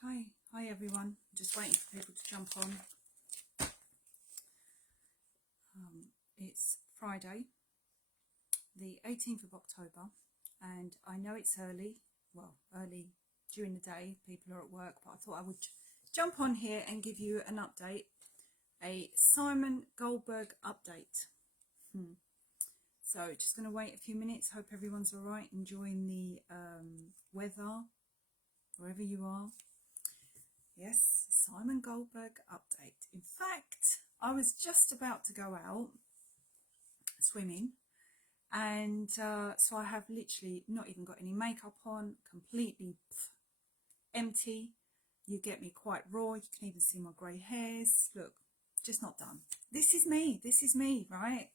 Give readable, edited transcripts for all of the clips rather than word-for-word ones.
Hi everyone. Just waiting for people to jump on. It's Friday, the 18th of October, and I know it's early. Well, early during the day. People are at work, but I thought I would jump on here and give you an update, a Simon Goldberg update. So just going to wait a few minutes. Hope everyone's all right, enjoying the weather wherever you are. Yes, Simon Goldberg update. In fact, I was just about to go out swimming, and so I have literally not even got any makeup on, completely empty. You get me quite raw. You can even see my grey hairs. Look, just not done. This is me, right?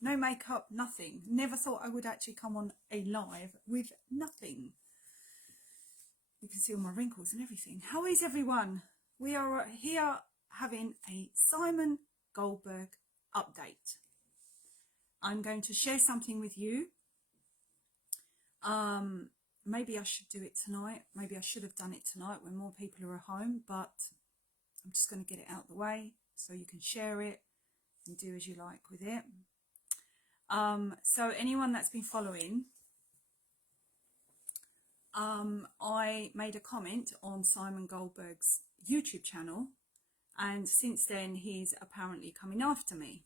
No makeup, nothing. Never thought I would actually come on a live with nothing. You can see all my wrinkles and everything. How is everyone? We are here having a Simon Goldberg update. I'm going to share something with you. Maybe I should do it tonight. Maybe I should have done it tonight when more people are at home, but I'm just going to get it out of the way so you can share it and do as you like with it. So anyone that's been following, I made a comment on Simon Goldberg's YouTube channel, and since then he's apparently coming after me.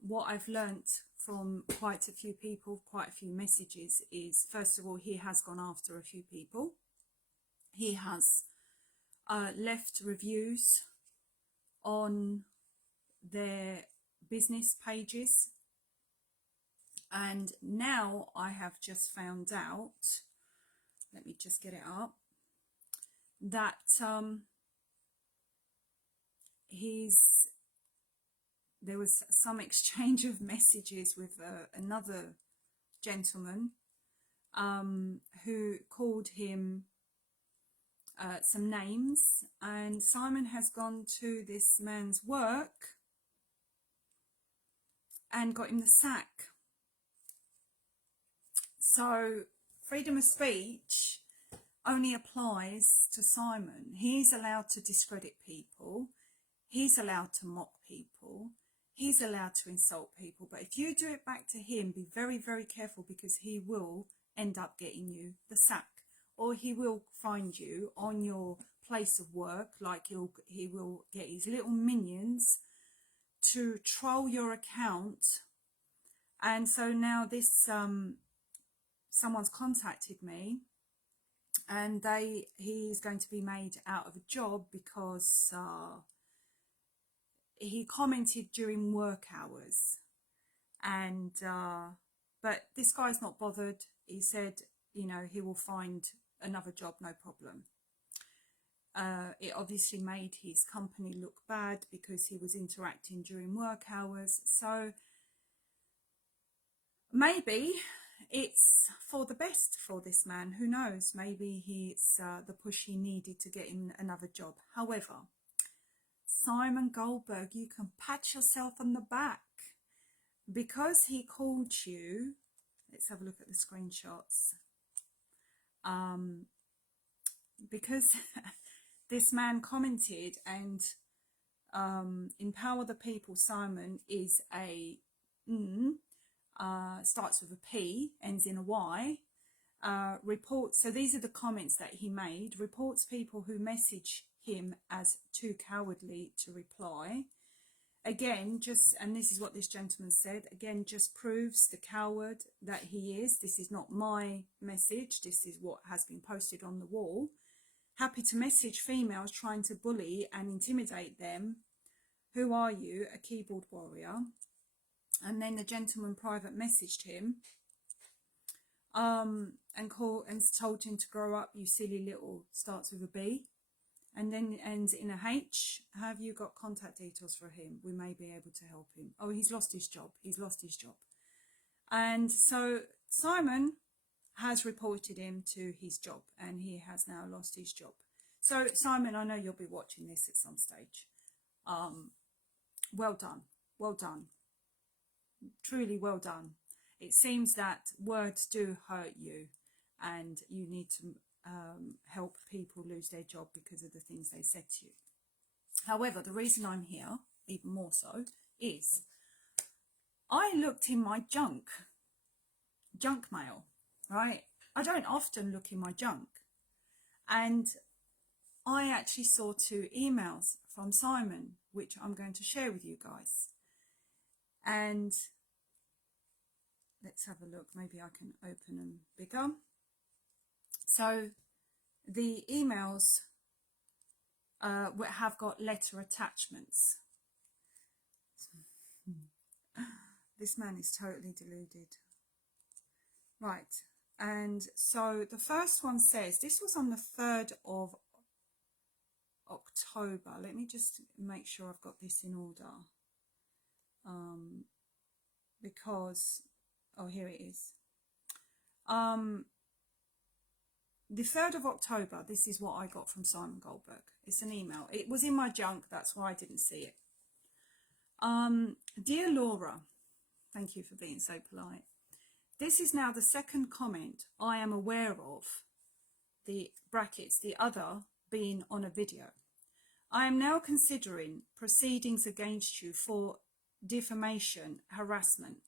What I've learnt from quite a few people, quite a few messages, is first of all, he has gone after a few people. He has left reviews on their business pages. And now I have just found out, let me just get it up, that there was some exchange of messages with another gentleman who called him some names, and Simon has gone to this man's work and got him the sack. So freedom of speech only applies to Simon. He's allowed to discredit people. He's allowed to mock people. He's allowed to insult people. But if you do it back to him, be very, very careful, because he will end up getting you the sack. Or he will find you on your place of work, like he will get his little minions to troll your account. And so now this someone's contacted me, and he's going to be made out of a job because he commented during work hours, and but this guy's not bothered. He said, you know, he will find another job, no problem. It obviously made his company look bad because he was interacting during work hours. So maybe it's for the best for this man. Who knows? Maybe it's the push he needed to get him another job. However, Simon Goldberg, you can pat yourself on the back, because he called you. Let's have a look at the screenshots. Because this man commented, and Empower the People Simon is a starts with a P, ends in a Y. Reports, so these are the comments that he made. Reports people who message him as too cowardly to reply. Again, and this is what this gentleman said, again, just proves the coward that he is. This is not my message. This is what has been posted on the wall. Happy to message females trying to bully and intimidate them. Who are you? A keyboard warrior. And then the gentleman private messaged him and told him to grow up, you silly little, starts with a B, and then ends in a H. Have you got contact details for him? We may be able to help him. Oh, he's lost his job. He's lost his job. And so Simon has reported him to his job, and he has now lost his job. So Simon, I know you'll be watching this at some stage. Well done. Well done. Truly well done. It seems that words do hurt you, and you need to help people lose their job because of the things they said to you. However, the reason I'm here, even more so, is I looked in my junk mail, right? I don't often look in my junk. And I actually saw 2 emails from Simon, which I'm going to share with you guys. And let's have a look. Maybe I can open them bigger. So the emails have got letter attachments. This man is totally deluded. Right. And so the first one says, this was on the 3rd of October. Let me just make sure I've got this in order. Because, oh, here it is. The 3rd of October, this is what I got from Simon Goldberg. It's an email. It was in my junk, that's why I didn't see it. Dear Laura, thank you for being so polite. This is now the 2nd comment I am aware of, the brackets, the other being on a video. I am now considering proceedings against you for defamation, harassment.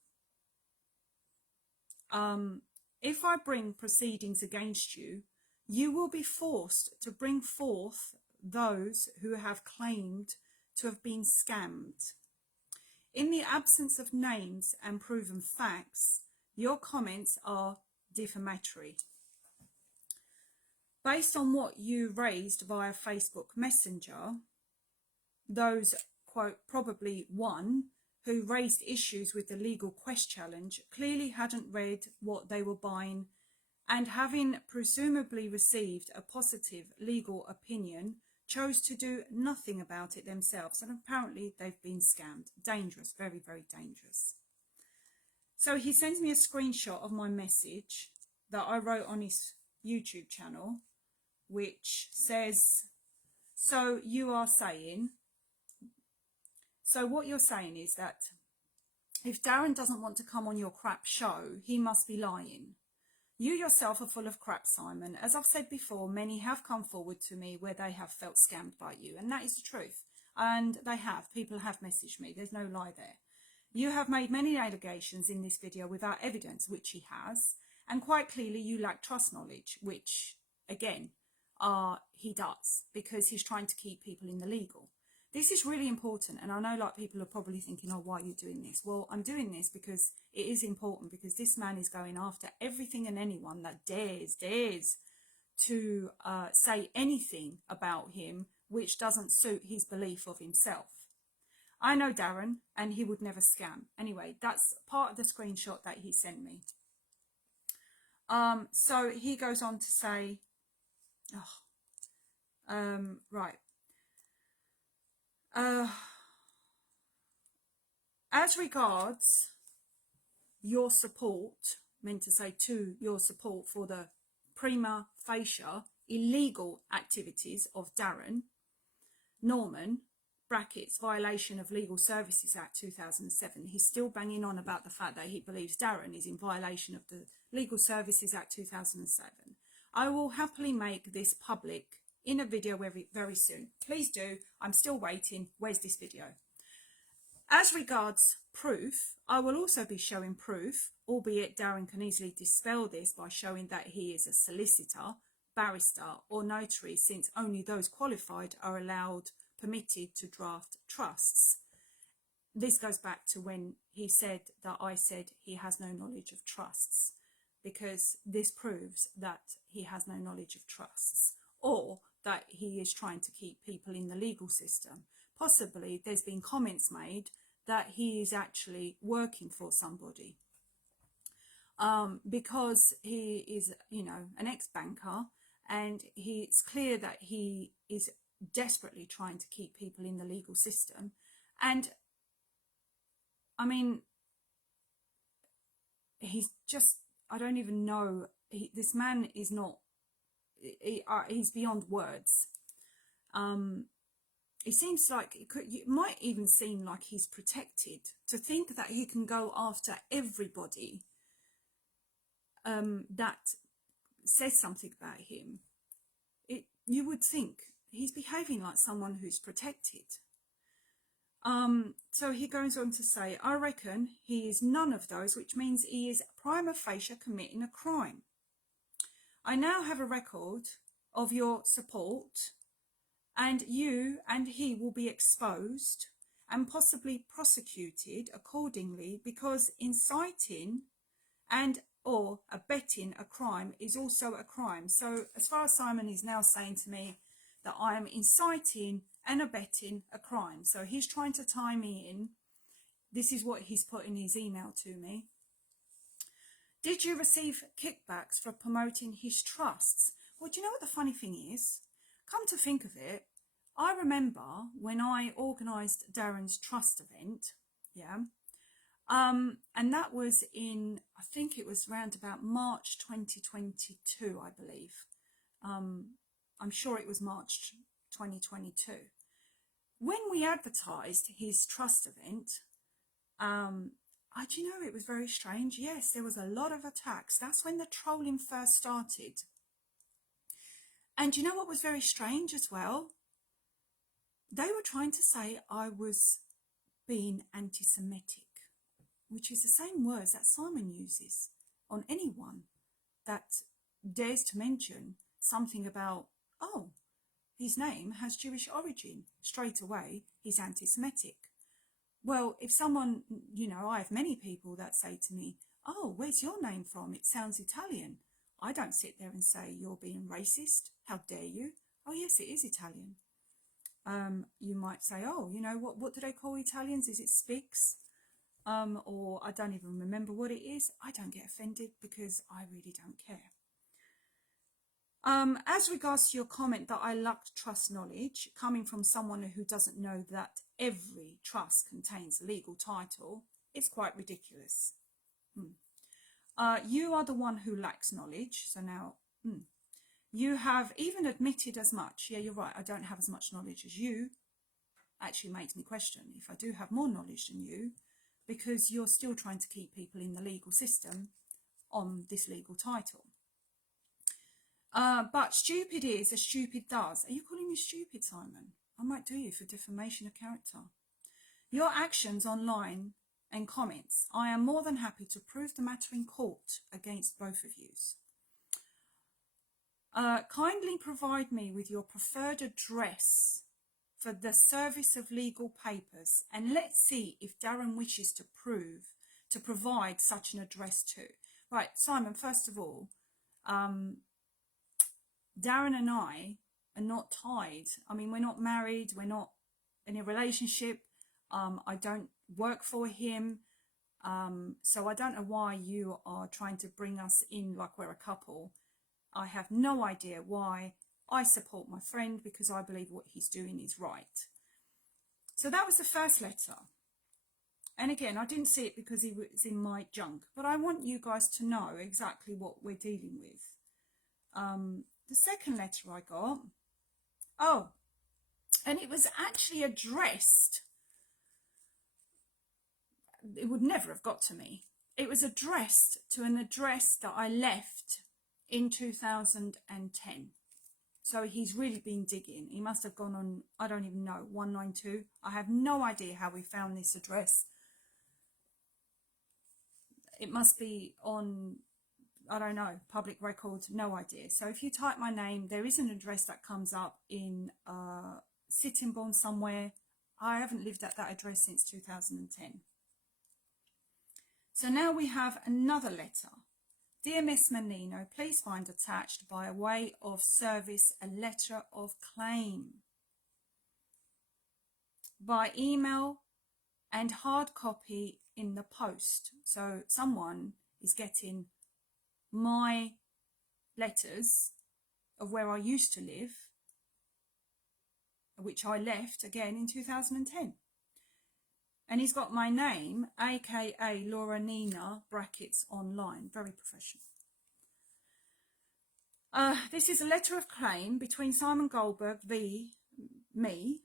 If I bring proceedings against you, you will be forced to bring forth those who have claimed to have been scammed. In the absence of names and proven facts, your comments are defamatory. Based on what you raised via Facebook Messenger, those, quote, probably one who raised issues with the legal quest challenge clearly hadn't read what they were buying, and having presumably received a positive legal opinion, chose to do nothing about it themselves, and apparently they've been scammed. Dangerous, very, very dangerous. So he sends me a screenshot of my message that I wrote on his YouTube channel, which says, so what you're saying is that if Darren doesn't want to come on your crap show, he must be lying. You yourself are full of crap, Simon. As I've said before, many have come forward to me where they have felt scammed by you, and that is the truth. And they have. People have messaged me. There's no lie there. You have made many allegations in this video without evidence, which he has, and quite clearly you lack trust knowledge, which, again, he does, because he's trying to keep people in the legal. This is really important, and I know like people are probably thinking, oh, why are you doing this? Well, I'm doing this because it is important, because this man is going after everything and anyone that dares to say anything about him which doesn't suit his belief of himself. I know Darren, and he would never scam. Anyway, that's part of the screenshot that he sent me. So he goes on to say, right. As regards your support, meant to say to your support for the prima facie illegal activities of Darren Norman, brackets, violation of Legal Services Act 2007, he's still banging on about the fact that he believes Darren is in violation of the Legal Services Act 2007. I will happily make this public in a video very, very soon. Please do. I'm still waiting. Where's this video? As regards proof, I will also be showing proof, albeit Darren can easily dispel this by showing that he is a solicitor, barrister or notary, since only those qualified are permitted to draft trusts. This goes back to when he said that I said he has no knowledge of trusts, because this proves that he has no knowledge of trusts, or that he is trying to keep people in the legal system. Possibly there's been comments made that he is actually working for somebody, because he is, you know, an ex-banker, and it's clear that he is desperately trying to keep people in the legal system. And I mean, he's just, I don't even know, this man is not, he's beyond words. It seems like it might even seem like he's protected, to think that he can go after everybody that says something about him, you would think he's behaving like someone who's protected. So he goes on to say, I reckon he is none of those, which means he is prima facie committing a crime. I now have a record of your support, and you and he will be exposed and possibly prosecuted accordingly, because inciting and or abetting a crime is also a crime. So as far as Simon is now saying to me that I am inciting and abetting a crime. So he's trying to tie me in. This is what he's put in his email to me. Did you receive kickbacks for promoting his trusts? Well, do you know what the funny thing is? Come to think of it, I remember when I organised Darren's trust event, and that was in, I think it was around about March 2022, I believe. I'm sure it was March 2022. When we advertised his trust event, do you know, it was very strange. Yes, there was a lot of attacks. That's when the trolling first started. And you know what was very strange as well? They were trying to say I was being anti-Semitic, which is the same words that Simon uses on anyone that dares to mention something about, oh, his name has Jewish origin. Straight away, he's anti-Semitic. Well, if someone, you know, I have many people that say to me, oh, where's your name from? It sounds Italian. I don't sit there and say you're being racist. How dare you? Oh, yes, it is Italian. You might say, oh, you know, what do they call Italians? Is it Spigs? Or I don't even remember what it is. I don't get offended because I really don't care. As regards to your comment that I lacked trust knowledge, coming from someone who doesn't know that every trust contains a legal title, it's quite ridiculous. You are the one who lacks knowledge. So now, you have even admitted as much. Yeah, you're right. I don't have as much knowledge as you. Actually makes me question if I do have more knowledge than you, because you're still trying to keep people in the legal system on this legal title. But stupid is as stupid does. Are you calling me stupid, Simon? I might do you for defamation of character. Your actions online and comments, I am more than happy to prove the matter in court against both of you. Kindly provide me with your preferred address for the service of legal papers, and let's see if Darren wishes to provide such an address too. Right, Simon, first of all, Darren and I are not tied. I mean, we're not married, we're not in a relationship. I don't work for him. So I don't know why you are trying to bring us in like we're a couple. I have no idea why. I support my friend because I believe what he's doing is right. So that was the first letter. And again, I didn't see it because he was in my junk, but I want you guys to know exactly what we're dealing with. The second letter I got, and it was actually addressed, it would never have got to me. It was addressed to an address that I left in 2010. So he's really been digging. He must have gone on, I don't even know, 192. I have no idea how we found this address. It must be on, I don't know, public records, no idea. So if you type my name, there is an address that comes up in Sittingbourne somewhere. I haven't lived at that address since 2010. So now we have another letter. Dear Miss Menino, please find attached by way of service a letter of claim by email and hard copy in the post. So someone is getting my letters of where I used to live, which I left again in 2010. And he's got my name, aka Laura Nina, brackets online. Very professional. This is a letter of claim between Simon Goldberg v. me.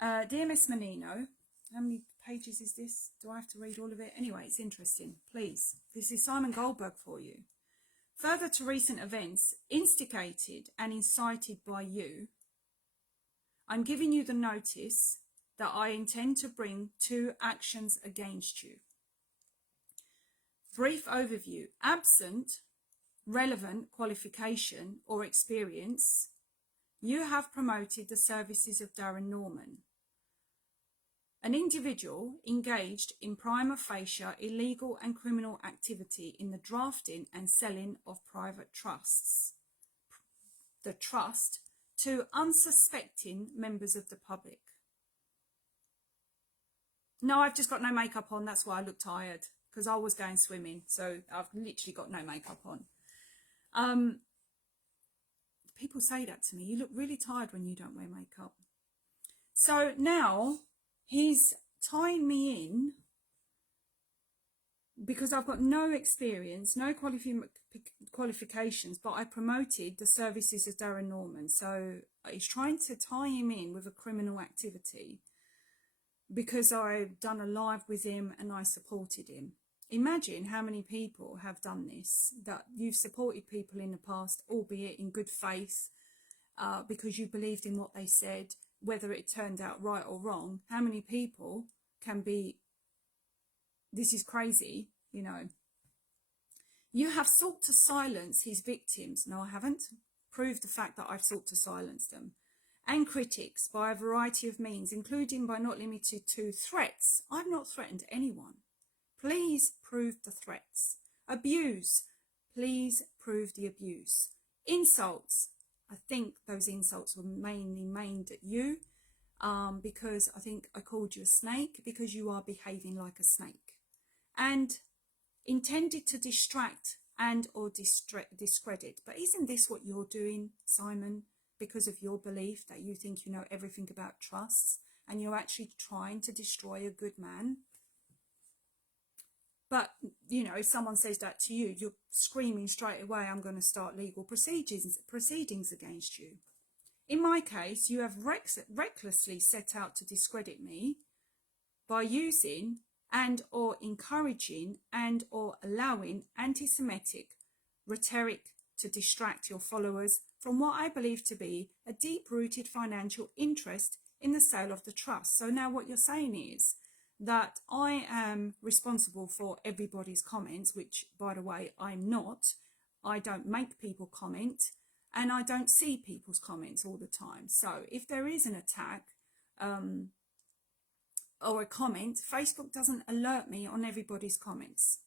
Dear Miss Menino, how many pages is this? Do I have to read all of it? Anyway, it's interesting. Please. This is Simon Goldberg for you. further to recent events instigated and incited by you, I'm giving you the notice that I intend to bring 2 actions against you. Brief overview. Absent relevant qualification or experience, you have promoted the services of Darren Norman, an individual engaged in prima facie illegal and criminal activity in the drafting and selling of private trusts. The trust to unsuspecting members of the public. No, I've just got no makeup on. That's why I look tired, because I was going swimming. So I've literally got no makeup on. People say that to me. You look really tired when you don't wear makeup. So now he's tying me in because I've got no experience, no qualifications, but I promoted the services of Darren Norman. So he's trying to tie him in with a criminal activity because I've done a live with him and I supported him. Imagine how many people have done this, that you've supported people in the past, albeit in good faith, because you believed in what they said, whether it turned out right or wrong. How many people can be, this is crazy, you know. You have sought to silence his victims. No, I haven't. Proved the fact that I've sought to silence them. And critics by a variety of means, including but not limited to threats. I've not threatened anyone. Please prove the threats. Abuse. Please prove the abuse. Insults. I think those insults were mainly aimed at you because I think I called you a snake because you are behaving like a snake. And intended to distract and or discredit. But isn't this what you're doing, Simon? Because of your belief that you think you know everything about trusts and you're actually trying to destroy a good man? But, you know, if someone says that to you, you're screaming straight away, I'm going to start legal proceedings against you. In my case, you have recklessly set out to discredit me by using and or encouraging and or allowing anti-Semitic rhetoric to distract your followers from what I believe to be a deep-rooted financial interest in the sale of the trust. So now what you're saying is that I am responsible for everybody's comments, which, by the way, I'm not. I don't make people comment, and I don't see people's comments all the time. So if there is an attack or a comment, Facebook doesn't alert me on everybody's comments.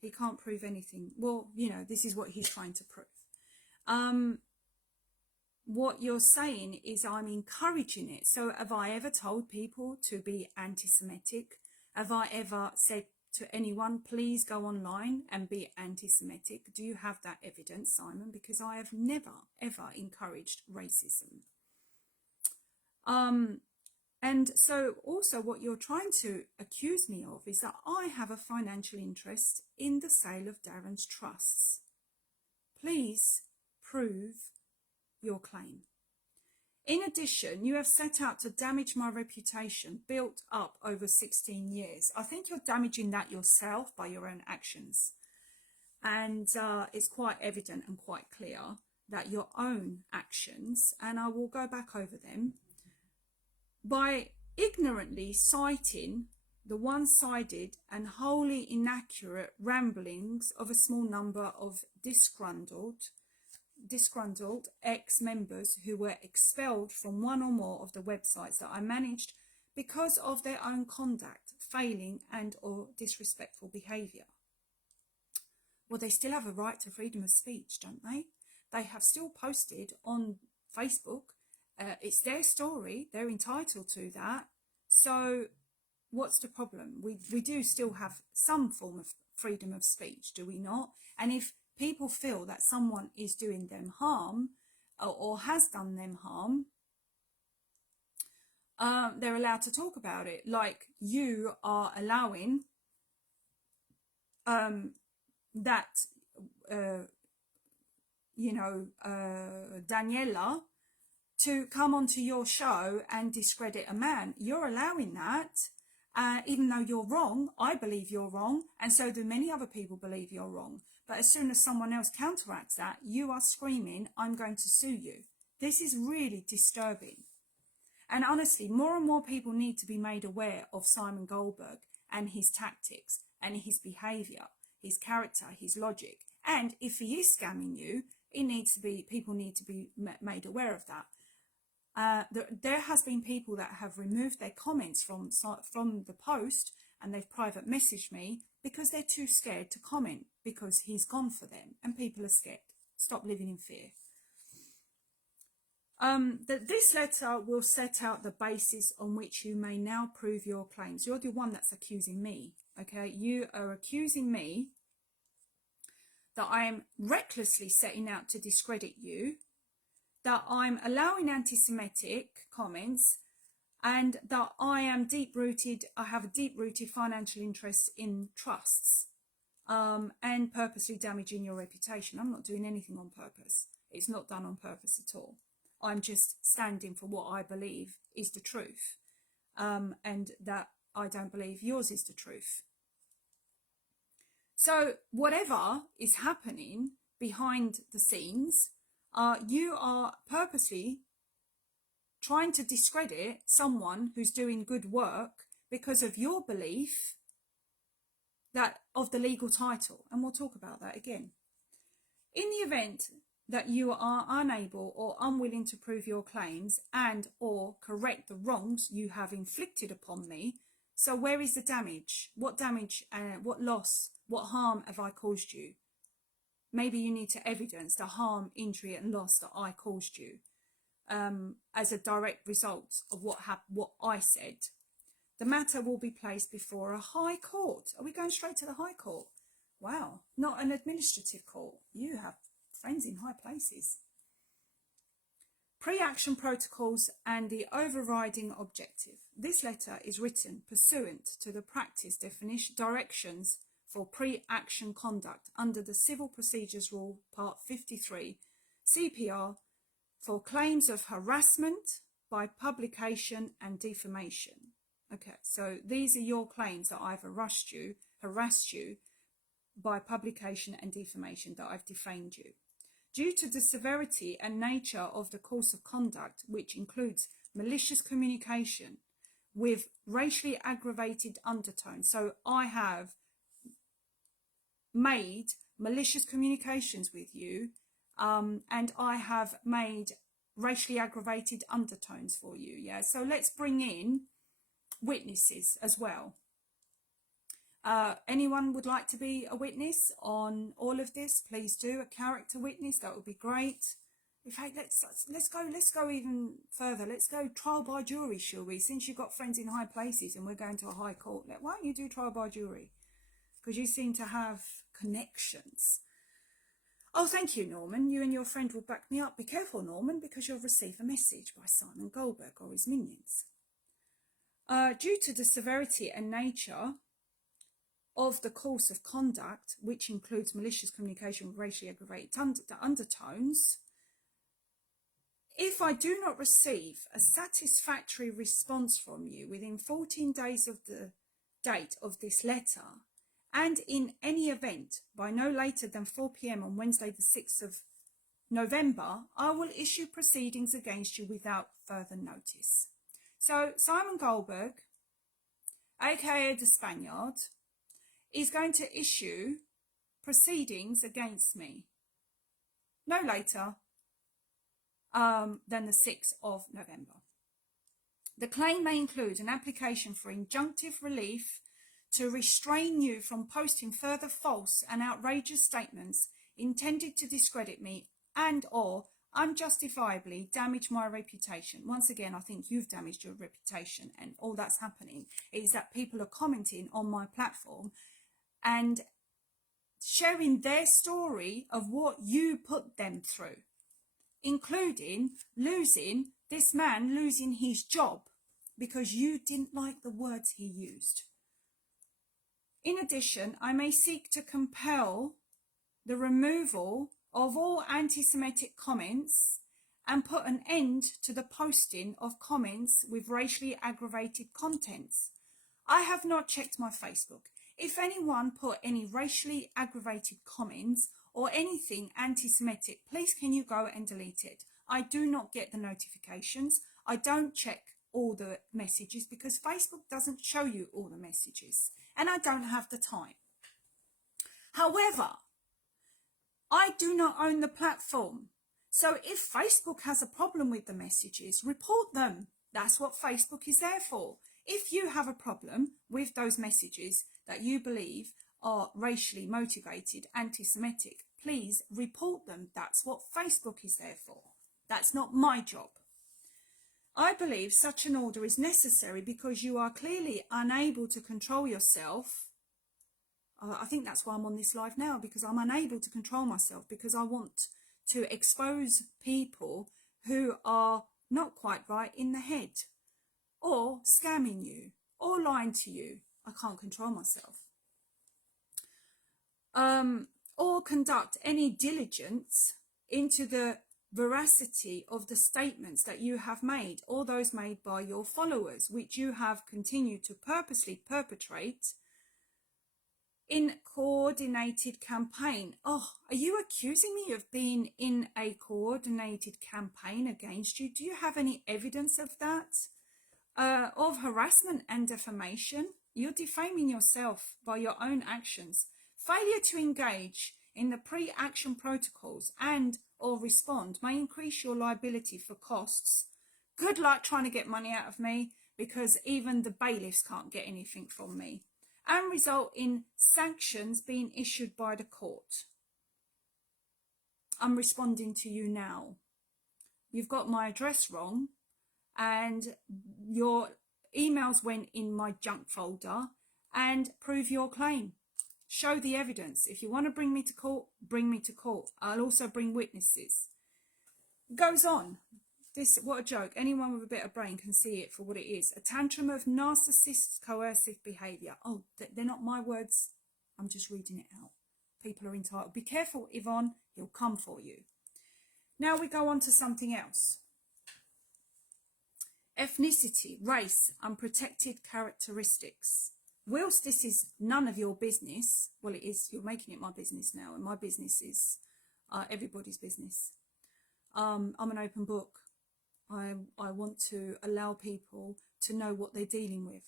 He can't prove anything. Well, you know, this is what he's trying to prove. What you're saying is I'm encouraging it. So have I ever told people to be anti-Semitic? Have I ever said to anyone, please go online and be anti-Semitic? Do you have that evidence, Simon? Because I have never, ever encouraged racism. And so also what you're trying to accuse me of is that I have a financial interest in the sale of Darren's trusts. Please prove your claim. In addition, you have set out to damage my reputation built up over 16 years. I think you're damaging that yourself by your own actions. And it's quite evident and quite clear that your own actions, and I will go back over them, by ignorantly citing the one-sided and wholly inaccurate ramblings of a small number of disgruntled ex-members who were expelled from one or more of the websites that I managed because of their own conduct, failing and or disrespectful behaviour. Well, they still have a right to freedom of speech, don't they? They have still posted on Facebook. It's their story. They're entitled to that. So what's the problem? We do still have some form of freedom of speech, do we not? And if people feel that someone is doing them harm or has done them harm, they're allowed to talk about it. Like you are allowing Daniela to come onto your show and discredit a man. You're allowing that, even though you're wrong. I believe you're wrong, and so do many other people believe you're wrong. But as soon as someone else counteracts that, you are screaming, I'm going to sue you. This is really disturbing. And honestly, more and more people need to be made aware of Simon Goldberg and his tactics and his behaviour, his character, his logic. And if he is scamming you, people need to be made aware of that. There has been people that have removed their comments from the post, and they've private messaged me because they're too scared to comment because he's gone for them, and people are scared. Stop living in fear. This letter will set out the basis on which you may now prove your claims. You're the one that's accusing me, okay? You are accusing me that I am recklessly setting out to discredit you, that I'm allowing anti-Semitic comments, and that I have a deep-rooted financial interest in trusts, and purposely damaging your reputation. I'm not doing anything on purpose. It's not done on purpose at all. I'm just standing for what I believe is the truth, and that I don't believe yours is the truth. So whatever is happening behind the scenes, you are purposely trying to discredit someone who's doing good work because of your belief of the legal title. And we'll talk about that again. In the event that you are unable or unwilling to prove your claims and or correct the wrongs you have inflicted upon me, so where is the damage? What damage, what loss, what harm have I caused you? Maybe you need to evidence the harm, injury and loss that I caused you as a direct result of what I said. The matter will be placed before a high court. Are we going straight to the high court? Wow, not an administrative court. You have friends in high places. Pre-action protocols and the overriding objective. This letter is written pursuant to the practice directions for pre-action conduct under the Civil Procedures Rule Part 53 CPR for claims of harassment by publication and defamation. Okay, so these are your claims that I've harassed you by publication and defamation, that I've defamed you. Due to the severity and nature of the course of conduct, which includes malicious communication with racially aggravated undertones. So I have made malicious communications with you, and I have made racially aggravated undertones for you. Yeah, so let's bring in witnesses as well. Anyone would like to be a witness on all of this? Please do. A character witness, that would be great. In fact, let's go even further. Let's go trial by jury, shall we? Since you've got friends in high places and we're going to a high court, why don't you do trial by jury? Because you seem to have connections. Oh, thank you, Norman. You and your friend will back me up. Be careful, Norman, because you'll receive a message by Simon Goldberg or his minions. Due to the severity and nature of the course of conduct, which includes malicious communication with racially aggravated undertones, if I do not receive a satisfactory response from you within 14 days of the date of this letter, and in any event by no later than 4 p.m. on Wednesday the 6th of November, I will issue proceedings against you without further notice. So Simon Goldberg, aka the Spaniard, is going to issue proceedings against me no later than the 6th of November. The claim may include an application for injunctive relief to restrain you from posting further false and outrageous statements intended to discredit me and or unjustifiably damage my reputation. Once again, I think you've damaged your reputation, and all that's happening is that people are commenting on my platform and sharing their story of what you put them through, including this man losing his job because you didn't like the words he used. In addition, I may seek to compel the removal of all anti-Semitic comments and put an end to the posting of comments with racially aggravated contents. I have not checked my Facebook. If anyone put any racially aggravated comments or anything anti-Semitic, please can you go and delete it? I do not get the notifications. I don't check all the messages because Facebook doesn't show you all the messages and I don't have the time. However, I do not own the platform. So if Facebook has a problem with the messages, report them. That's what Facebook is there for. If you have a problem with those messages that you believe are racially motivated, anti-Semitic, please report them. That's what Facebook is there for. That's not my job. I believe such an order is necessary because you are clearly unable to control yourself. I think that's why I'm on this live now, because I'm unable to control myself, because I want to expose people who are not quite right in the head, or scamming you, or lying to you. I can't control myself. Or conduct any diligence into the veracity of the statements that you have made, or those made by your followers, which you have continued to purposely perpetrate in coordinated campaign. Oh, are you accusing me of being in a coordinated campaign against you? Do you have any evidence of that? Of harassment and defamation? You're defaming yourself by your own actions. Failure to engage in the pre-action protocols and or respond may increase your liability for costs. Good luck trying to get money out of me, because even the bailiffs can't get anything from me, and result in sanctions being issued by the court. I'm responding to you now. You've got my address wrong, and your emails went in my junk folder, and prove your claim. Show the evidence. If you want to bring me to court, bring me to court. I'll also bring witnesses. Goes on. This, what a joke. Anyone with a bit of brain can see it for what it is. A tantrum of narcissist coercive behaviour. Oh, they're not my words. I'm just reading it out. People are entitled. Be careful, Yvonne. He'll come for you. Now we go on to something else. Ethnicity, race, unprotected characteristics. Whilst this is none of your business, well, it is, you're making it my business now, and my business is everybody's business. I'm an open book. I want to allow people to know what they're dealing with.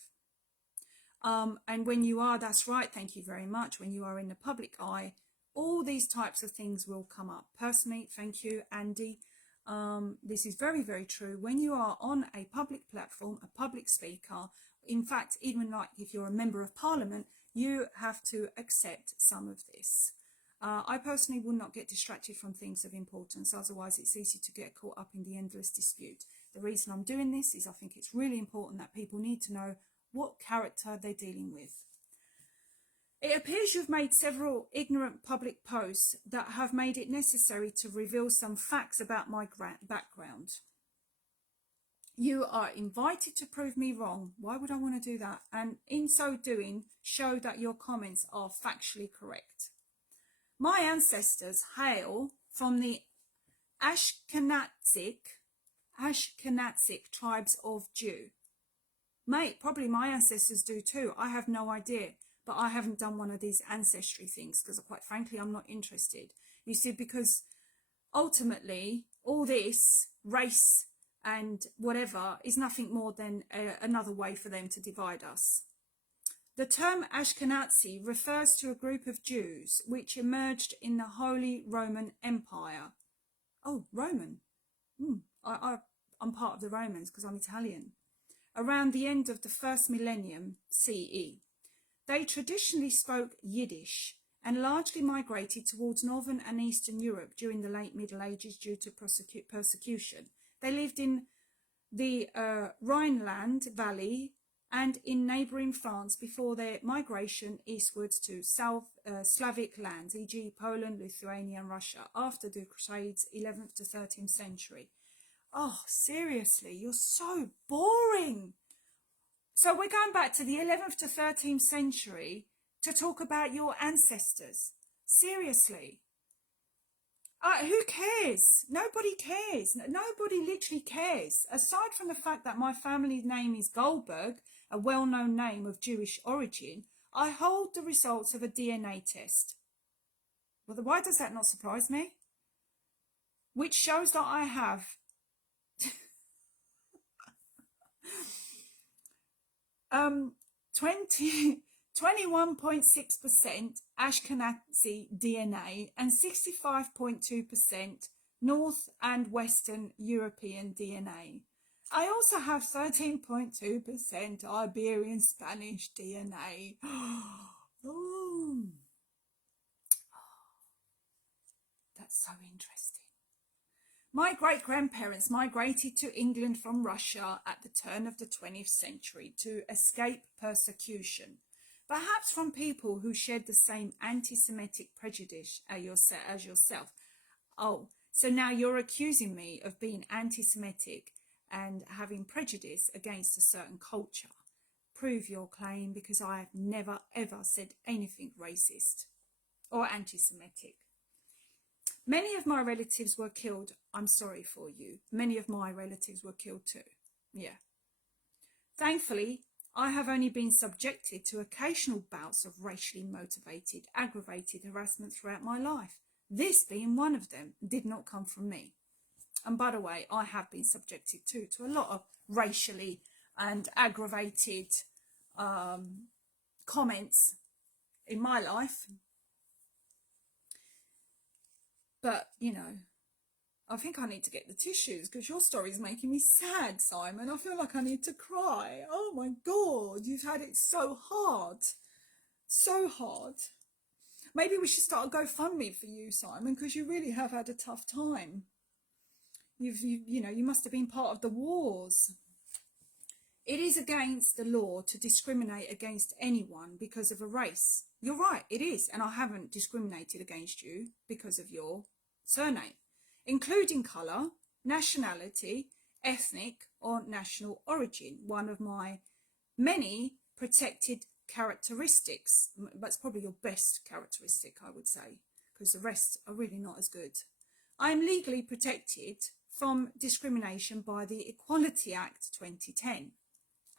And when you are, that's right, thank you very much, when you are in the public eye, all these types of things will come up. Personally, thank you, Andy. This is very, very true. When you are on a public platform, a public speaker, in fact, even like if you're a member of parliament, you have to accept some of this. I personally will not get distracted from things of importance, otherwise it's easy to get caught up in the endless dispute. The reason I'm doing this is I think it's really important that people need to know what character they're dealing with. It appears you've made several ignorant public posts that have made it necessary to reveal some facts about my background. You are invited to prove me wrong. Why would I want to do that? And in so doing, show that your comments are factually correct. My ancestors hail from the Ashkenazic tribes of Jew. Mate, probably my ancestors do too. I have no idea. But I haven't done one of these ancestry things because, quite frankly, I'm not interested. You see, because ultimately, all this race and whatever is nothing more than another way for them to divide us. The term Ashkenazi refers to a group of Jews which emerged in the Holy Roman Empire. Oh, Roman. I'm part of the Romans because I'm Italian. Around the end of the first millennium CE. They traditionally spoke Yiddish and largely migrated towards Northern and Eastern Europe during the late Middle Ages due to persecution. They lived in the Rhineland Valley and in neighbouring France before their migration eastwards to South Slavic lands, e.g. Poland, Lithuania and Russia, after the Crusades, 11th to 13th century. Oh, seriously, you're so boring. So we're going back to the 11th to 13th century to talk about your ancestors. Seriously. Who cares? Nobody cares. Nobody literally cares. Aside from the fact that my family name is Goldberg, a well-known name of Jewish origin, I hold the results of a DNA test. Well, why does that not surprise me? Which shows that I have 21.6% Ashkenazi DNA and 65.2% North and Western European DNA. I also have 13.2% Iberian Spanish DNA. Oh, that's so interesting. My great-grandparents migrated to England from Russia at the turn of the 20th century to escape persecution, perhaps from people who shared the same anti-Semitic prejudice as yourself. Oh, so now you're accusing me of being anti-Semitic and having prejudice against a certain culture. Prove your claim, because I have never ever said anything racist or anti-Semitic. Many of my relatives were killed. I'm sorry for you. Many of my relatives were killed too. Yeah. Thankfully, I have only been subjected to occasional bouts of racially motivated, aggravated harassment throughout my life. This being one of them did not come from me. And by the way, I have been subjected to a lot of racially and aggravated comments in my life. But, you know, I think I need to get the tissues because your story is making me sad, Simon. I feel like I need to cry. Oh my God, you've had it so hard. So hard. Maybe we should start a GoFundMe for you, Simon, because you really have had a tough time. You must have been part of the wars. It is against the law to discriminate against anyone because of a race. You're right, it is. And I haven't discriminated against you because of your surname, including colour, nationality, ethnic or national origin. One of my many protected characteristics. That's probably your best characteristic, I would say, because the rest are really not as good. I am legally protected from discrimination by the Equality Act 2010.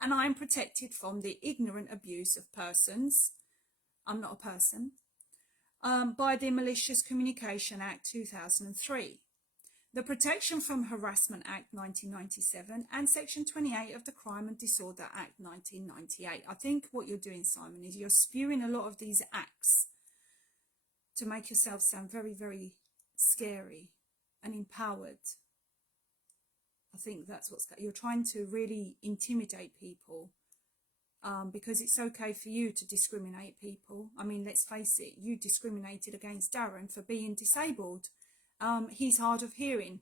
And I am protected from the ignorant abuse of persons. I'm not a person. By the Malicious Communication Act 2003. The Protection from Harassment Act 1997 and Section 28 of the Crime and Disorder Act 1998. I think what you're doing, Simon, is you're spewing a lot of these acts to make yourself sound very, very scary and empowered. I think that's you're trying to really intimidate people because it's okay for you to discriminate people. I mean, let's face it, you discriminated against Darren for being disabled. He's hard of hearing.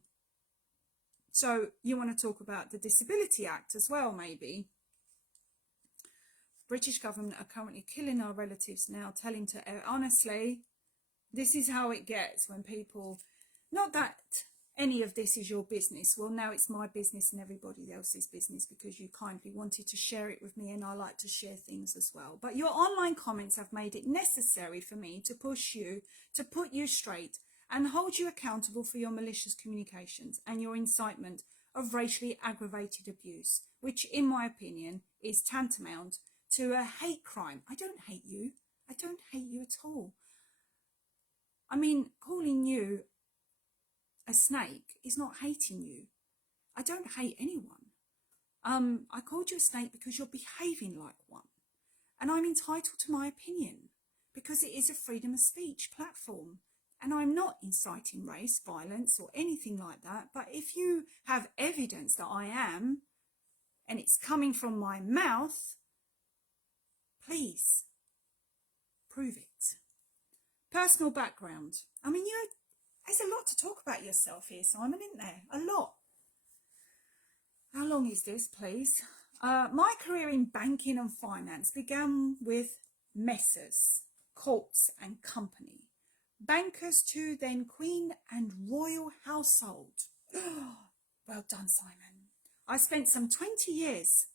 So you want to talk about the Disability Act as well, maybe. British government are currently killing our relatives now, telling to honestly, this is how it gets when people, not that any of this is your business. Well, now it's my business and everybody else's business because you kindly wanted to share it with me, and I like to share things as well. But your online comments have made it necessary for me to push you, to put you straight and hold you accountable for your malicious communications and your incitement of racially aggravated abuse, which in my opinion is tantamount to a hate crime. I don't hate you. I don't hate you at all. I mean, calling you a snake is not hating you. I don't hate anyone. I called you a snake because you're behaving like one. And I'm entitled to my opinion because it is a freedom of speech platform. And I'm not inciting race, violence or anything like that. But if you have evidence that I am, and it's coming from my mouth, please prove it. Personal background. I mean, there's a lot to talk about yourself here, Simon, isn't there? A lot. How long is this, please? My career in banking and finance began with Messrs, Courts and Company. Bankers to then Queen and Royal Household. Well done, Simon. I spent some 20 years.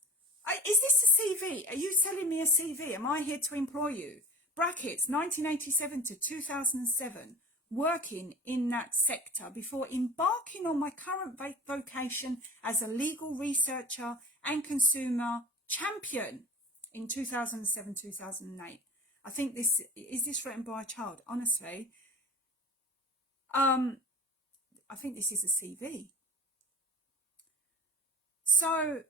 Is this a CV? Are you selling me a CV? Am I here to employ you? Brackets, 1987 to 2007. Working in that sector before embarking on my current vocation as a legal researcher and consumer champion in 2007, 2008. I think this written by a child. Honestly, I think this is a CV. So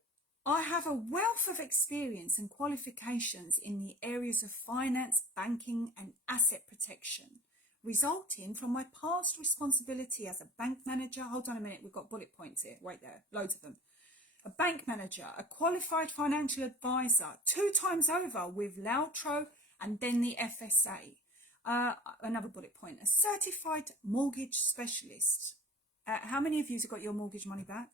I have a wealth of experience and qualifications in the areas of finance, banking, and asset protection, resulting from my past responsibility as a bank manager. Hold on a minute, we've got bullet points here. Wait there, loads of them. A bank manager, a qualified financial advisor, 2 times over with Lautro and then the FSA. Another bullet point, a certified mortgage specialist. How many of you have got your mortgage money back?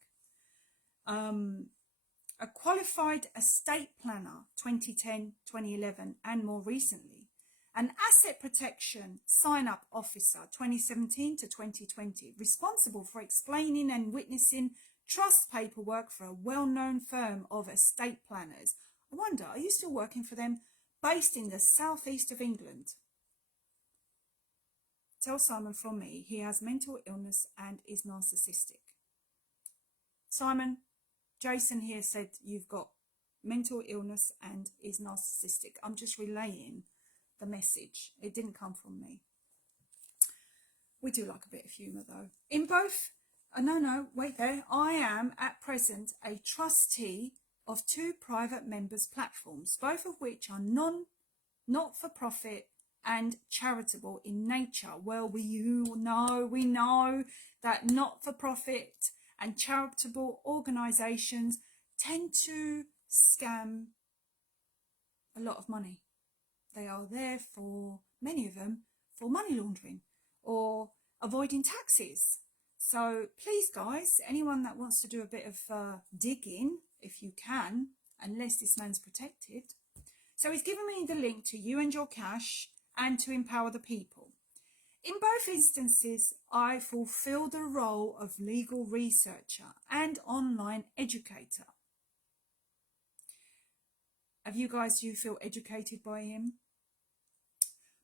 A qualified estate planner, 2010, 2011, and more recently. An asset protection sign-up officer, 2017 to 2020, responsible for explaining and witnessing trust paperwork for a well-known firm of estate planners. I wonder, are you still working for them? Based in the southeast of England. Tell Simon from me, he has mental illness and is narcissistic. Simon, Jason here said you've got mental illness and is narcissistic. I'm just relaying the message. It didn't come from me. We do like a bit of humour though. In both, no, wait there. I am at present a trustee of 2 private members' platforms, both of which are not-for-profit and charitable in nature. Well, we know that not-for-profit and charitable organisations tend to scam a lot of money. They are there for, many of them, for money laundering or avoiding taxes. So please guys, anyone that wants to do a bit of digging, if you can, unless this man's protected. So he's given me the link to You and Your Cash and to Empower the People. In both instances, I fulfill the role of legal researcher and online educator. Have you guys, you feel educated by him?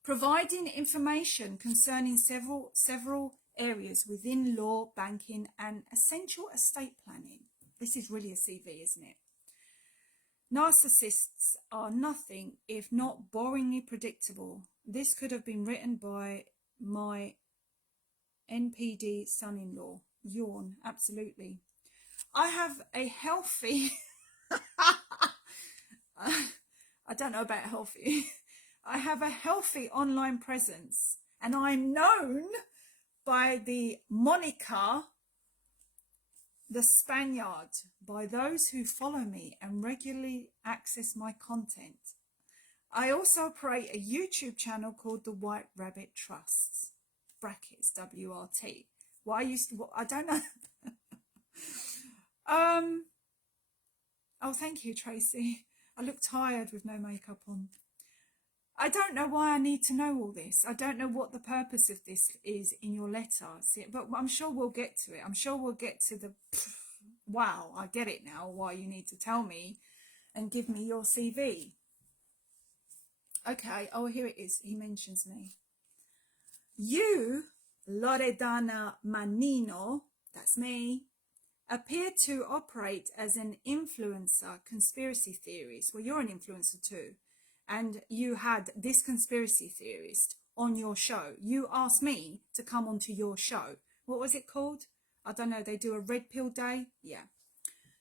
Providing information concerning several areas within law, banking, and essential estate planning. This is really a CV, isn't it? Narcissists are nothing if not boringly predictable. This could have been written by my NPD son-in-law. Yawn, absolutely. I have a healthy I don't know about healthy. I have a healthy online presence and I'm known by the moniker The Spaniard by those who follow me and regularly access my content. I also operate a YouTube channel called The White Rabbit Trusts, brackets WRT. Well, I don't know. Oh, thank you, Tracy. I look tired with no makeup on. I don't know why I need to know all this. I don't know what the purpose of this is in your letter. See, but I'm sure we'll get to it. I'm sure we'll get to the, wow, I get it now, why you need to tell me and give me your CV. Okay, oh, here it is. He mentions me. You, Loredana Manino, that's me, appear to operate as an influencer conspiracy theorist. Well, you're an influencer too. And you had this conspiracy theorist on your show. You asked me to come onto your show. What was it called? I don't know. They do a red pill day. Yeah.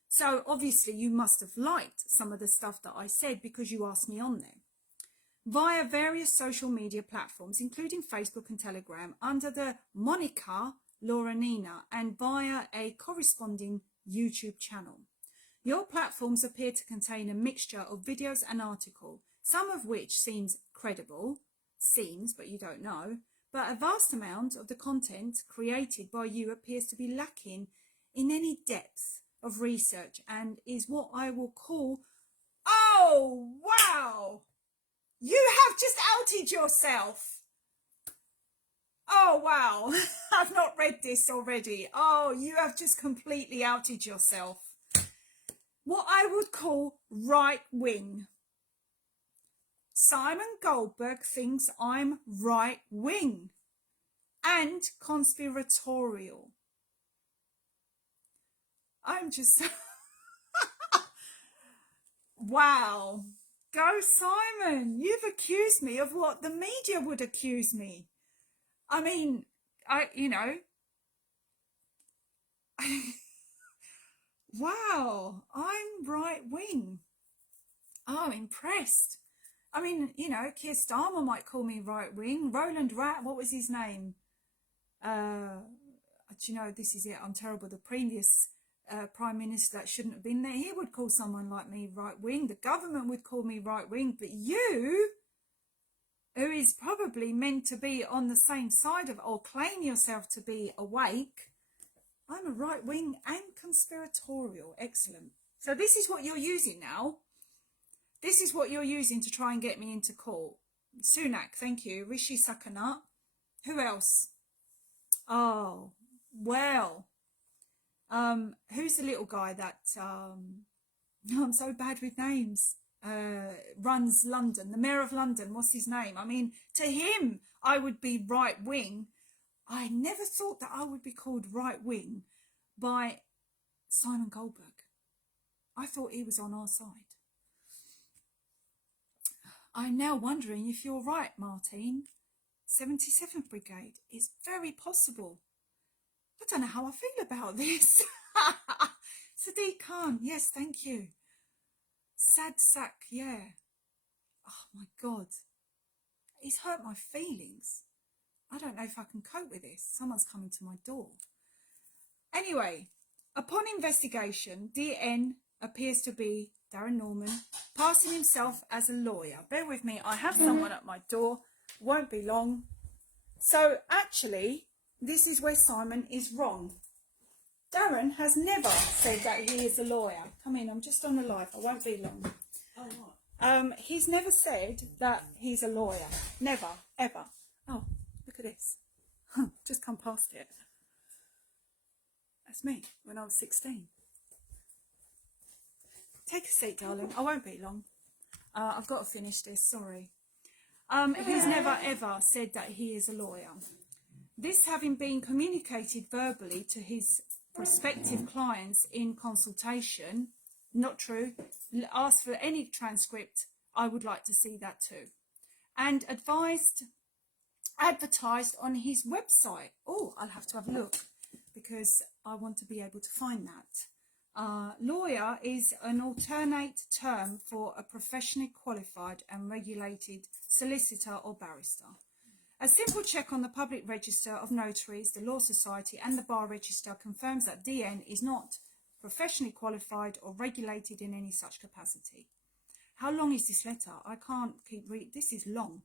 So obviously you must have liked some of the stuff that I said because you asked me on there. Via various social media platforms, including Facebook and Telegram, under the moniker Laurenina, and via a corresponding YouTube channel. Your platforms appear to contain a mixture of videos and articles, some of which seems credible, but you don't know, but a vast amount of the content created by you appears to be lacking in any depth of research and is what I will call, oh, wow! You have just outed yourself. Oh, wow. I've not read this already. Oh, you have just completely outed yourself. What I would call right wing. Simon Goldberg thinks I'm right wing and conspiratorial. I'm just... Wow. Go, Simon. You've accused me of what the media would accuse me. I mean, wow, I'm right wing. Oh, I'm impressed. I mean, Keir Starmer might call me right wing. Roland Rat, what was his name? Do you know, this is it, I'm terrible. The previous Prime Minister that shouldn't have been there, he would call someone like me right wing. The government would call me right wing. But you, who is probably meant to be on the same side of, or claim yourself to be awake, I'm a right wing and conspiratorial. Excellent. So this is what you're using now. This is what you're using to try and get me into court. Sunak, thank you. Rishi Sunak. Who else? Oh, well. Who's the little guy that, I'm so bad with names, runs London, the Mayor of London, what's his name? I mean, to him, I would be right wing. I never thought that I would be called right wing by Simon Goldberg. I thought he was on our side. I'm now wondering if you're right, Martine. 77th Brigade is very possible. I don't know how I feel about this. Sadiq Khan, yes, thank you. Sad sack, yeah. Oh my God. He's hurt my feelings. I don't know if I can cope with this. Someone's coming to my door. Anyway, upon investigation, DN appears to be Darren Norman, passing himself as a lawyer. Bear with me, I have someone at my door. Won't be long. So actually, this is where Simon is wrong. Darren has never said that he is a lawyer. Come in, I'm just on the live. I won't be long. Oh, what? He's never said that he's a lawyer. Never, ever. Oh, look at this. Just come past it. That's me when I was 16. Take a seat, darling. I won't be long. I've got to finish this, sorry. He's never ever said that he is a lawyer. This having been communicated verbally to his prospective clients in consultation, not true. Ask for any transcript, I would like to see that too. And advertised on his website. Oh, I'll have to have a look because I want to be able to find that. Lawyer is an alternate term for a professionally qualified and regulated solicitor or barrister. A simple check on the public register of notaries, the Law Society and the Bar Register confirms that DN is not professionally qualified or regulated in any such capacity. How long is this letter? I can't keep reading. This is long.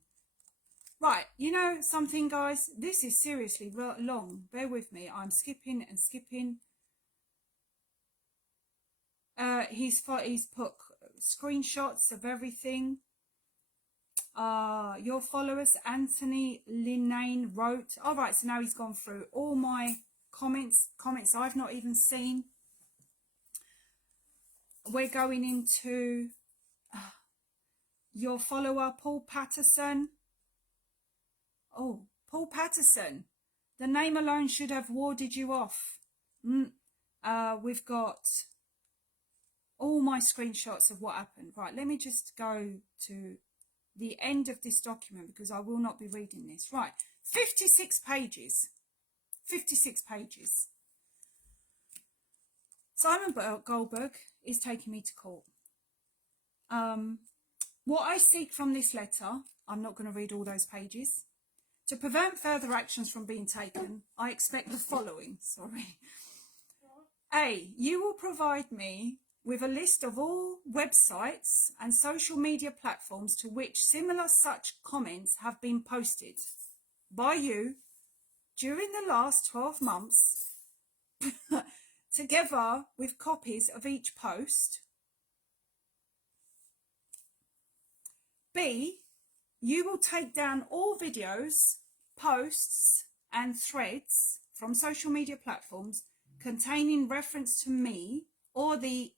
Right, you know something, guys? This is seriously long. Bear with me. I'm skipping and skipping. He's put screenshots of everything. Your followers, Anthony Linnane wrote. All right, so now he's gone through all my comments I've not even seen. We're going into your follower, Paul Patterson. Oh, Paul Patterson. The name alone should have warded you off. We've got all my screenshots of what happened. Right, let me just go to the end of this document because I will not be reading this. Right, 56 pages. 56 pages. Simon Goldberg is taking me to court. What I seek from this letter, I'm not going to read all those pages. To prevent further actions from being taken, I expect the following. Sorry. A, you will provide me with a list of all websites and social media platforms to which similar such comments have been posted by you during the last 12 months, together with copies of each post. B, you will take down all videos, posts and threads from social media platforms containing reference to me or the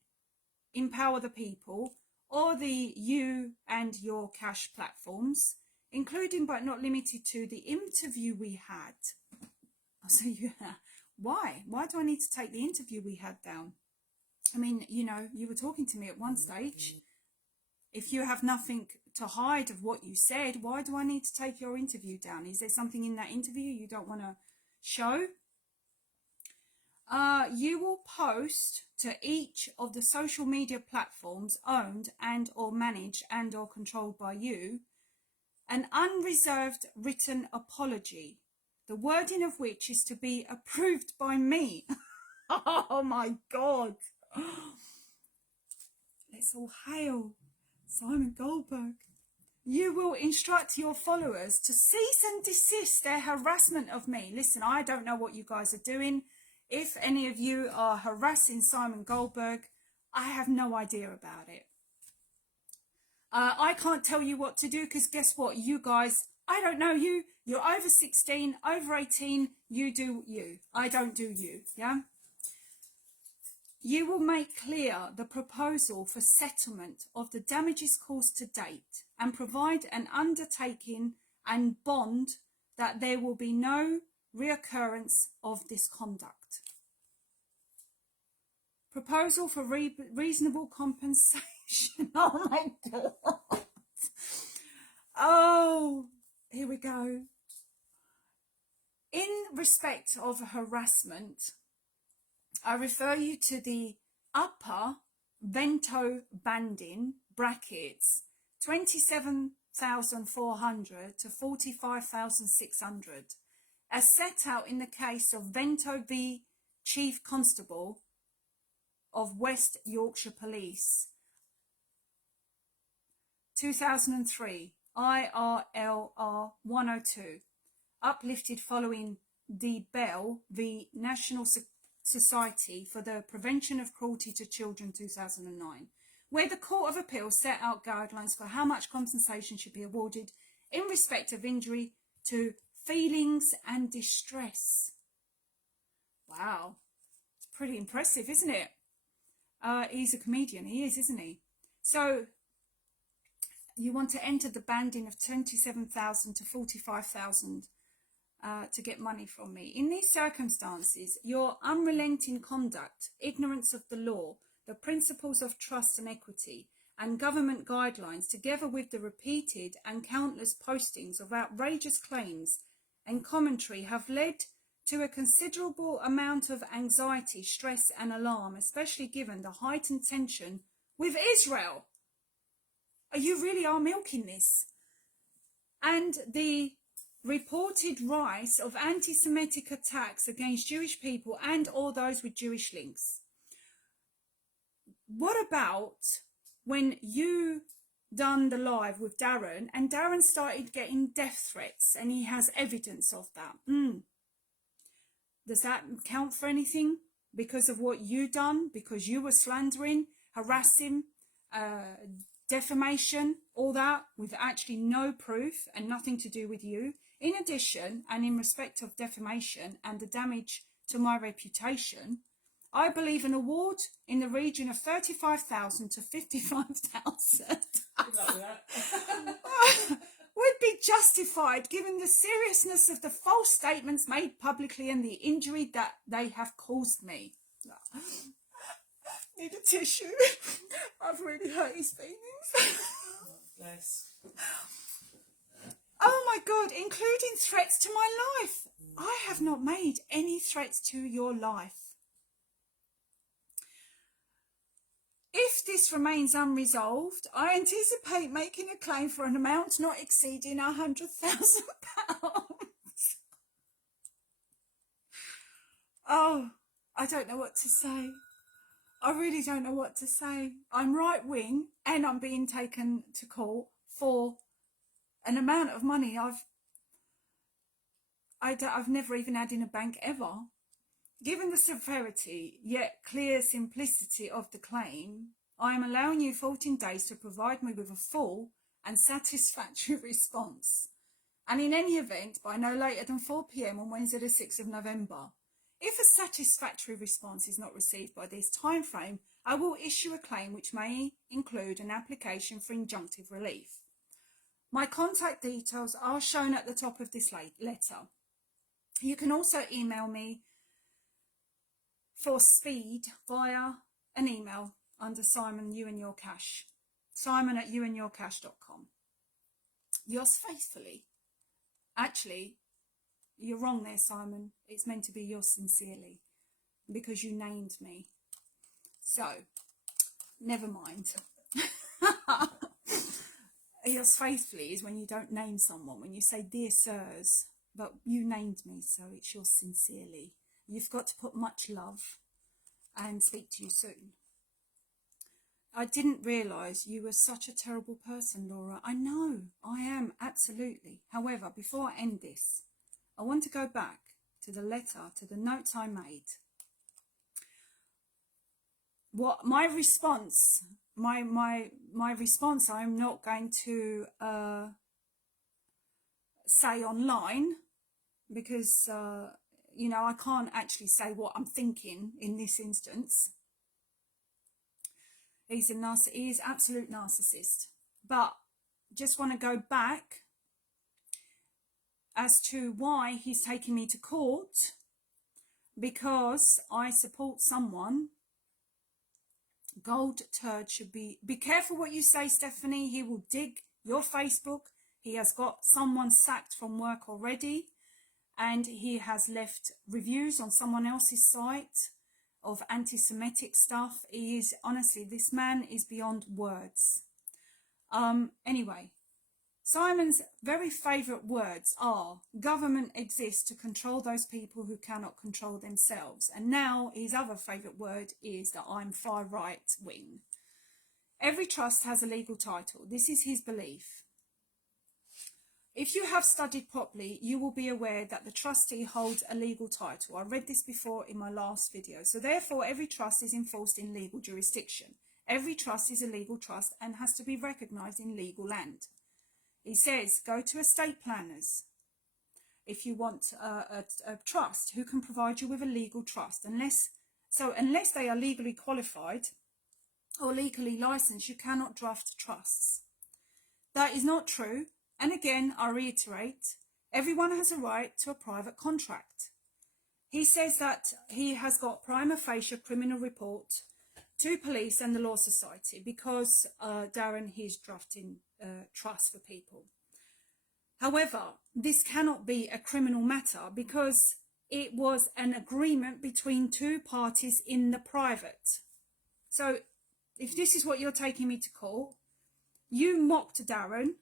Empower the People or the You and Your Cash platforms, including but not limited to the interview we had. So why do I need to take the interview we had down? I mean, you know, you were talking to me at one stage. If you have nothing to hide of what you said, why do I need to take your interview down? Is there something in that interview you don't want to show? You will post to each of the social media platforms owned and or managed and or controlled by you an unreserved written apology, the wording of which is to be approved by me. Oh my God. Let's all hail Simon Goldberg. You will instruct your followers to cease and desist their harassment of me. Listen, I don't know what you guys are doing. If any of you are harassing Simon Goldberg, I have no idea about it. I can't tell you what to do because guess what? You guys, I don't know you. You're over 16, over 18. You do you. I don't do you. Yeah? You will make clear the proposal for settlement of the damages caused to date and provide an undertaking and bond that there will be no reoccurrence of this conduct. Proposal for reasonable compensation. Oh my God. Oh, here we go. In respect of harassment, I refer you to the upper Vento banding brackets 27,400 to 45,600 as set out in the case of Vento v Chief Constable of West Yorkshire Police 2003 IRLR 102, uplifted following the Bell v National Society for the Prevention of Cruelty to Children 2009, where the Court of Appeal set out guidelines for how much compensation should be awarded in respect of injury to feelings and distress. Wow, it's pretty impressive, isn't it? He's a comedian, he is, isn't he? So you want to enter the banding of 27,000 to 45,000 to get money from me. In these circumstances, your unrelenting conduct, ignorance of the law, the principles of trust and equity, and government guidelines, together with the repeated and countless postings of outrageous claims and commentary, have led to a considerable amount of anxiety, stress and alarm, especially given the heightened tension with Israel. You really are milking this. And the reported rise of anti-Semitic attacks against Jewish people and or those with Jewish links. What about when you done the live with Darren and Darren started getting death threats and he has evidence of that? Does that count for anything because of what you done? Because you were slandering, harassing, defamation, all that with actually no proof and nothing to do with you. In addition, and in respect of defamation and the damage to my reputation, I believe an award in the region of 35,000 to 55,000 would be justified given the seriousness of the false statements made publicly and the injury that they have caused me. Need a tissue. I've really hurt his feelings. Bless. Oh my God, including threats to my life. I have not made any threats to your life. If this remains unresolved, I anticipate making a claim for an amount not exceeding £100,000. Oh, I don't know what to say. I really don't know what to say. I'm right wing and I'm being taken to court for an amount of money I've never even had in a bank ever. Given the severity yet clear simplicity of the claim, I am allowing you 14 days to provide me with a full and satisfactory response. And in any event, by no later than 4 p.m. on Wednesday the 6th of November. If a satisfactory response is not received by this time frame, I will issue a claim which may include an application for injunctive relief. My contact details are shown at the top of this letter. You can also email me for speed via an email under Simon, you and your cash. simon@youandyourcash.com. Yours faithfully. Actually, you're wrong there, Simon. It's meant to be yours sincerely because you named me. So, never mind. Yours faithfully is when you don't name someone, when you say, dear sirs, but you named me, so it's yours sincerely. You've got to put much love and speak to you soon. I didn't realise you were such a terrible person, Laura. I know, I am, absolutely. However, before I end this, I want to go back to the letter, to the notes I made. What my response, my response, I'm not going to say online because, you know, I can't actually say what I'm thinking in this instance. He is absolute narcissist. But just want to go back as to why he's taking me to court, because I support someone. Gold turd should be careful what you say, Stephanie. He will dig your Facebook. He has got someone sacked from work already, and he has left reviews on someone else's site of anti-Semitic stuff. He is, honestly, this man is beyond words. Anyway, Simon's very favourite words are, government exists to control those people who cannot control themselves. And now his other favourite word is that I'm far right wing. Every trust has a legal title. This is his belief. If you have studied properly, you will be aware that the trustee holds a legal title. I read this before in my last video. So therefore, every trust is enforced in legal jurisdiction. Every trust is a legal trust and has to be recognised in legal land. He says, go to estate planners if you want a trust who can provide you with a legal trust. Unless they are legally qualified or legally licensed, you cannot draft trusts. That is not true. And again, I reiterate, everyone has a right to a private contract. He says that he has got prima facie criminal report to police and the Law Society because Darren, he's drafting trusts for people. However, this cannot be a criminal matter because it was an agreement between two parties in the private. So if this is what you're taking me to court, you mocked Darren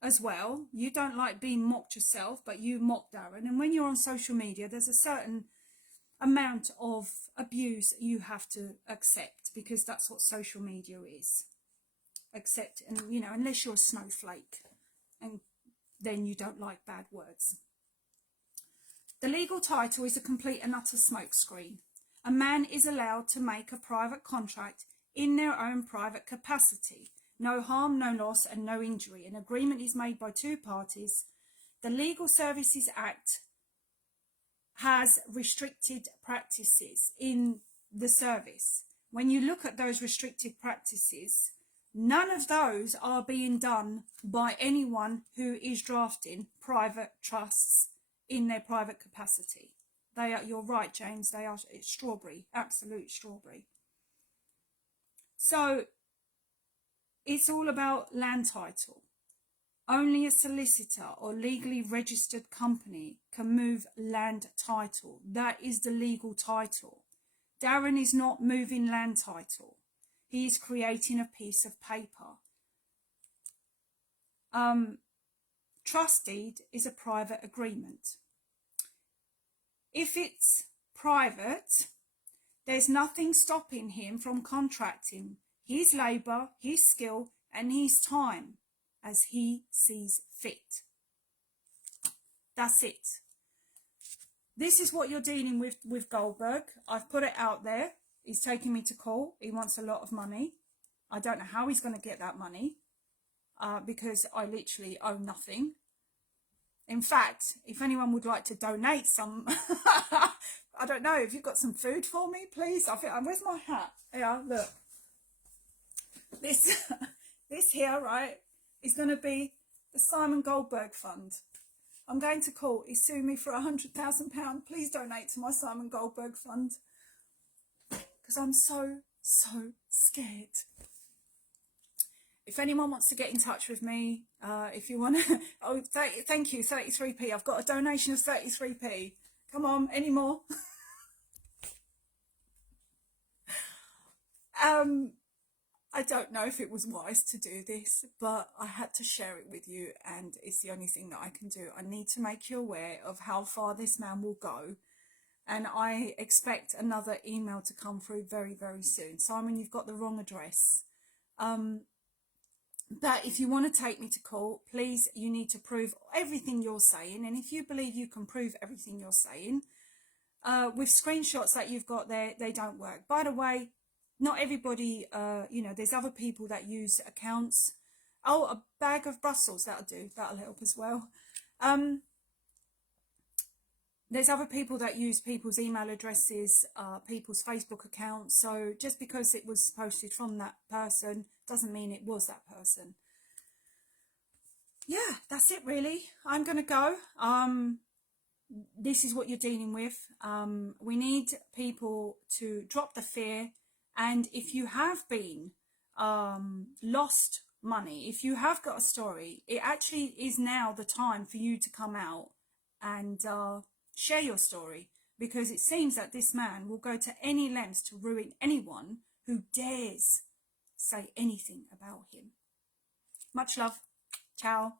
as well. You don't like being mocked yourself, but you mock Darren. And when you're on social media, there's a certain amount of abuse you have to accept because that's what social media is. Accept, and you know, unless you're a snowflake, and then you don't like bad words. The legal title is a complete and utter smokescreen. A man is allowed to make a private contract in their own private capacity. No harm, no loss, and no injury. An agreement is made by two parties. The Legal Services Act has restricted practices in the service. When you look at those restricted practices, none of those are being done by anyone who is drafting private trusts in their private capacity. They are, you're right, James, they are strawberry, absolute strawberry. So it's all about land title. Only a solicitor or legally registered company can move land title. That is the legal title. Darren is not moving land title. He is creating a piece of paper. Trust deed is a private agreement. If it's private, there's nothing stopping him from contracting his labour, his skill, and his time as he sees fit. That's it. This is what you're dealing with Goldberg. I've put it out there. He's taking me to court. He wants a lot of money. I don't know how he's going to get that money because I literally owe nothing. In fact, if anyone would like to donate some, I don't know, if you've got some food for me, please. I think, where's my hat? Yeah, look. This here, right, is going to be the Simon Goldberg Fund. I'm going to court. He's suing me for £100,000. Please donate to my Simon Goldberg Fund. Because I'm so scared. if anyone wants to get in touch with me, if you want to, oh, thank you, 33p. I've got a donation of 33p. Come on, any more? I don't know if it was wise to do this, but I had to share it with you, and it's the only thing that I can do. I need to make you aware of how far this man will go, and I expect another email to come through very, very soon. Simon, you've got the wrong address. That if you want to take me to court, please, you need to prove everything you're saying, and if you believe you can prove everything you're saying, with screenshots that you've got there, they don't work. By the way, not everybody, you know, there's other people that use accounts. Oh, a bag of Brussels, that'll do, that'll help as well. There's other people that use people's email addresses, people's Facebook accounts. So just because it was posted from that person doesn't mean it was that person. Yeah, that's it really. I'm going to go. This is what you're dealing with. We need people to drop the fear. And if you have been lost money, if you have got a story, it actually is now the time for you to come out and share your story, because it seems that this man will go to any lengths to ruin anyone who dares say anything about him. Much love. Ciao.